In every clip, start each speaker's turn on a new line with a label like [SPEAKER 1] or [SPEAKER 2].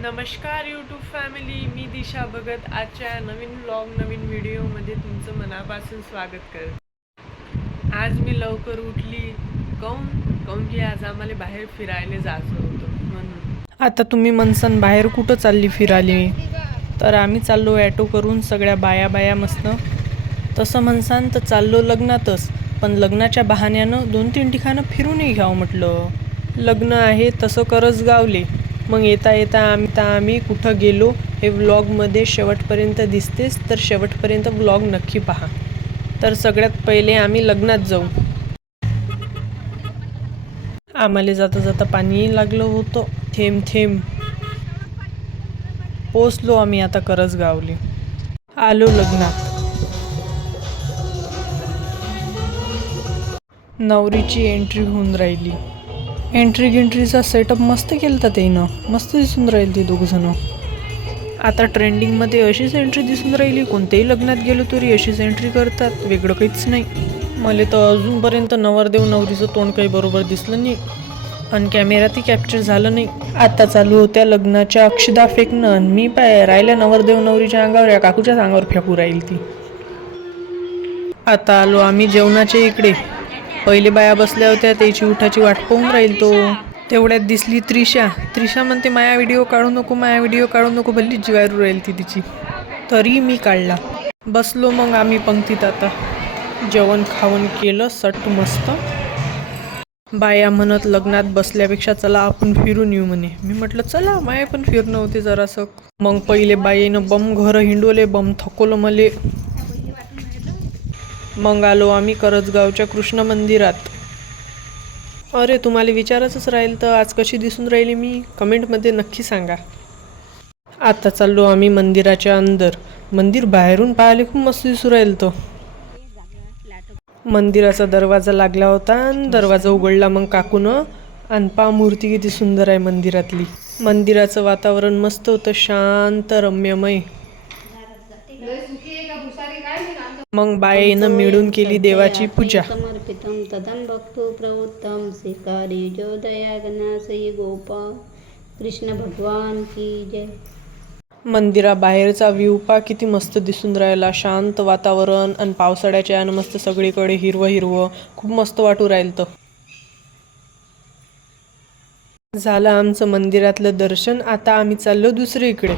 [SPEAKER 1] नमस्कार YouTube family मी दिशा भगत. आजच्या नवीन ब्लॉग नवीन व्हिडिओमध्ये तुमचं मनापासून स्वागत करत. आज मी लवकर उठली. काऊन? काऊन की आज आम्हाला बाहेर फिरायला जायचं होतं म्हणून. आता तुम्ही मनसन बाहेर कुठं चालली फिराली तर आम्ही चाललो ॲटो करून सगळ्या बाया बाया मस्त. तसं म्हणसान तर चाललो लग्नातच. पण लग्नाच्या बहाण्यानं दोन तीन ठिकाणं फिरूनही घ्यावं म्हटलं. लग्न आहे तसं करच गावले मग येता येता आम्ही तर आम्ही कुठं गेलो हे व्लॉगमध्ये शेवटपर्यंत दिसतेच. तर शेवटपर्यंत व्लॉग नक्की पहा. तर सगळ्यात पहिले आम्ही लग्नात जाऊ. आम्हाला जाता जाता पाणी लागलं होतं. थेंब थेंब. पोचलो आम्ही आता करज गावले आलो लग्नात. नवरीची एंट्री होऊन राहिली. एंट्री गिंट्रीचा सेटअप मस्त केलं त्यानं मस्त दिसून राहील ते दोघंजणं आता ट्रेंडिंगमध्ये अशीच एंट्री दिसून राहिली. कोणत्याही लग्नात गेलो तरी अशीच एंट्री करतात. वेगळं काहीच नाही. मला तर अजूनपर्यंत नवरदेव नवरीचं तोंड काही बरोबर दिसलं नाही. आणि कॅमेरातही कॅप्चर झालं नाही. आता चालू होत्या लग्नाच्या अक्षदा फेकणं. आणि मी पाय राहिल्या नवरदेव नवरीच्या अंगावर या काकूच्याच अंगावर फेकू राहील ती. आता आलो आम्ही जेवणाच्या इकडे. पहिले बाया बसल्या होत्या त्याची उठाची वाट पाहून राहील तो. तेवढ्यात दिसली त्रिशा. त्रिशा म्हणते माया व्हिडिओ काढू नको माया व्हिडिओ काढू नको भल्ली जिवायरू राहील ती तिची. तरी मी काढला. बसलो मग आम्ही पंक्तीत आता. जेवण खावण केलं सट मस्त. बाया म्हणत लग्नात बसल्यापेक्षा चला आपण फिरून येऊ म्हणे. मी म्हटलं चला माया पण फिरणं होते जरासं. मग पहिले बाईनं बम घरं हिंडवले बम थकवलं मले. मग आलो आम्ही करजगावच्या कृष्ण मंदिरात. अरे तुम्हाला विचारायचंच राहील तर आज कशी दिसून राहिली मी? कमेंटमध्ये नक्की सांगा. आता चाललो आम्ही मंदिराच्या अंदर. मंदिर बाहेरून पाहायला खूप मस्त दिसू राहील तो. मंदिराचा दरवाजा लागला होता आणि दरवाजा उघडला मग काकून. आणि पा मूर्ती किती सुंदर आहे मंदिरातली. मंदिराचं वातावरण मस्त होतं शांत रम्यमय. मग बायेनं मिळून केली देवाची पूजा.
[SPEAKER 2] समर्पितं तदं भक्तो प्रवृत्तं जो गोपा कृष्ण भगवान की जय।
[SPEAKER 1] मंदिराबाहेरचा व्ह्यू पा किती मस्त दिसून राहिला. शांत वातावरण आणि पावसाळ्याच्या यानं मस्त सगळीकडे हिरवं हिरवं. खूप मस्त वाटू राहिलं तर. झालं आमचं मंदिरातलं दर्शन. आता आम्ही चाललो दुसरीकडे.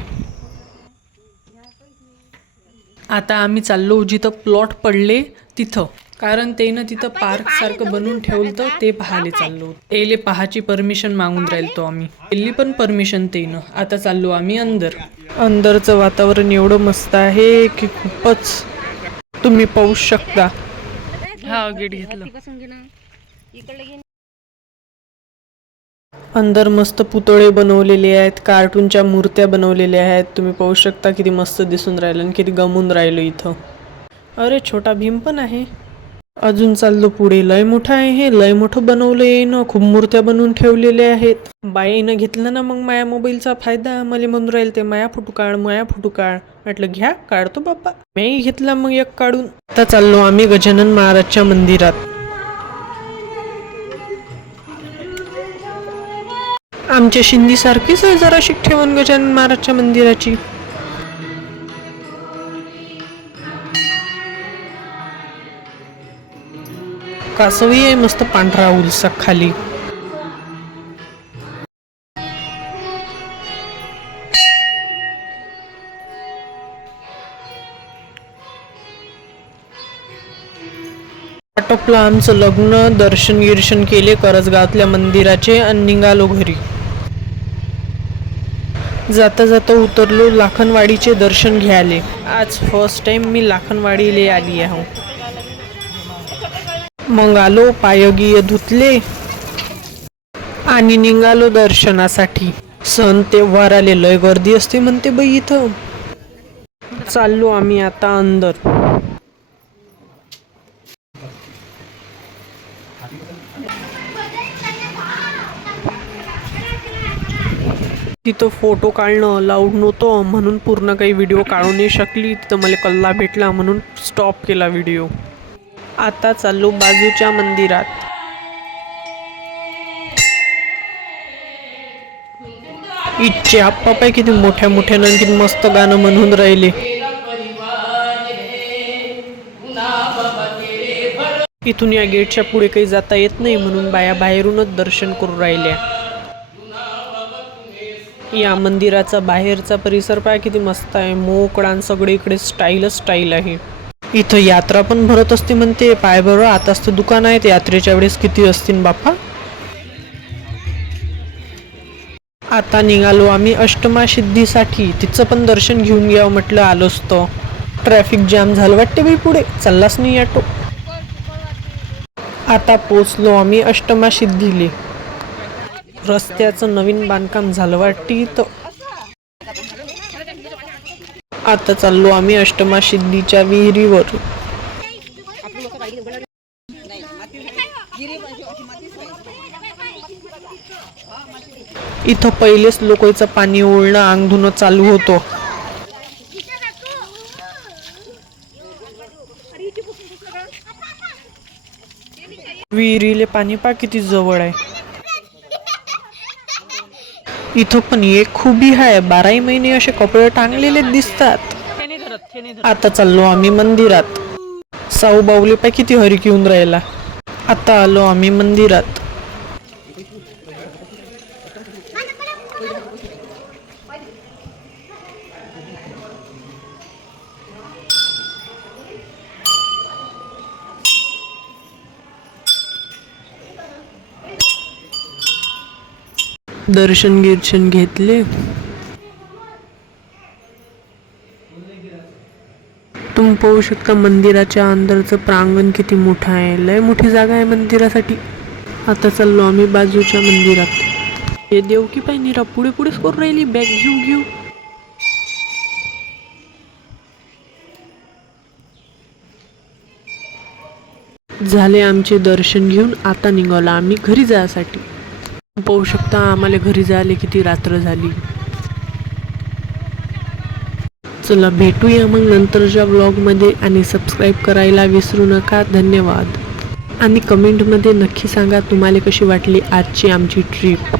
[SPEAKER 1] आता आम्ही चाललो जिथं प्लॉट पडले तिथं. कारण त्यानं तिथं पार्क सारखं बनवून ठेवलं तर ते पाहायला चाललो. एले पहाची परमिशन मागून राहिलतो आम्ही. दिली पण परमिशन त्यानं आता चाललो आम्ही अंदर. अंदरचं वातावरण एवढं मस्त आहे की खूपच तुम्ही पाहू शकता. हा गेट घेतलं. अंदर मस्त पुतळे बनवलेले आहेत कार्टूनच्या मूर्त्या बनवलेल्या आहेत. तुम्ही पाहू शकता किती मस्त दिसून राहिलं आणि किती गमून राहिलो इथं. अरे छोटा भीम पण आहे. अजून चाललो पुढे. लय मोठं आहे हे. लय मोठं बनवलंय ना. खूप मूर्त्या बनवून ठेवलेल्या आहेत. बाईनं घेतलं ना मग माया मोबाईलचा फायदा. मला म्हणून राहील ते माया फोटो काढ माया फोटो काढ. म्हटलं घ्या काढतो बाप्पा. मी घेतला मग एक काढून. आता चाललो आम्ही गजानन महाराजच्या मंदिरात. आमच्या शिंदीसारखीच आहे जरा ठेवण गजानन महाराजच्या मंदिराची. कासवी आहे मस्त पांढरा उलसा खाली. आटोपलं आमचं लग्न दर्शन गिर्शन केले करजगावातल्या मंदिराचे आणि निघालो घरी. जाता जाता उतरलो लाखनवाडीचे दर्शन घ्यायले. आज फर्स्ट टाइम मी लाखनवाडीले आली आहे. मग आलो पायगीय धुतले आणि निघालो दर्शनासाठी. सण तेव्हार आले लय गर्दी असते म्हणते बाई इथं. चाललो आम्ही आता अंदर. तिथं फोटो काढणं अलाउड नव्हतं म्हणून पूर्ण काही व्हिडिओ काढू नाही शकली. तिथं मला कल्ला भेटला म्हणून स्टॉप केला व्हिडिओ आता चाललो बाजूच्या मंदिरात. इच्छे आप्पा पाय किती मोठ्या मोठ्यानं आणखी मस्त गाणं म्हणून राहिले. इथून या गेटच्या पुढे काही जाता येत नाही म्हणून बाया बाहेरूनच दर्शन करून राहिल्या. या मंदिराचा बाहेरचा परिसर पाय किती मस्त आहे. मोकळान आणि सगळीकडे स्टाईलच स्टाईल आहे. इथं यात्रा पण भरत असते म्हणते. पाय बरं आताच तर दुकान आहेत यात्रेच्या वेळेस किती असतील बाप्पा? आता निघालो आम्ही अष्टमा सिद्धीसाठी. तिचं पण दर्शन घेऊन घ्यावं म्हटलं आलोच तो ट्रॅफिक जाम झालं वाटते बाई पुढे. चाललाच नाही ऑटो. आता पोचलो आम्ही अष्टमा सिद्धीले. रस्त्याचं नवीन बांधकाम झालं वाटते. तर आता चाललो आम्ही अष्टमा सिद्धीच्या विहिरीवर. इथं पहिलेच लोकांचं पाणी ओढणं अंग धुणं चालू होतो. विहिरीले पाणी पा किती जवळ आहे. इथं पण एक खुबी आहे बाराही महिने असे कपडे टांगलेले दिसतात. आता चाललो आम्ही मंदिरात. साऊ बाऊले पाय किती हरी घेऊन राहिला. आता आलो आम्ही मंदिरात. दर्शन गिर्शन घेतले. तुम्ही पाहू शकता मंदिराच्या अंदरचं प्रांगण किती मोठं आहे. लय मोठी जागा आहे मंदिरासाठी. आता चाललो आम्ही बाजूच्या मंदिरात. हे देव की पाय निरा पुढे पुढेच करून राहिली. बॅग घेऊ घेऊ. झाले आमचे दर्शन घेऊन आता निघालो आम्ही घरी जायसाठी. पाहू शकता आम्हाला घरी जायला किती रात्र झाली. चला भेटूया मग नंतरच्या ब्लॉगमध्ये आणि सबस्क्राईब करायला विसरू नका. धन्यवाद. आणि कमेंटमध्ये नक्की सांगा तुम्हाला कशी वाटली आजची आमची ट्रिप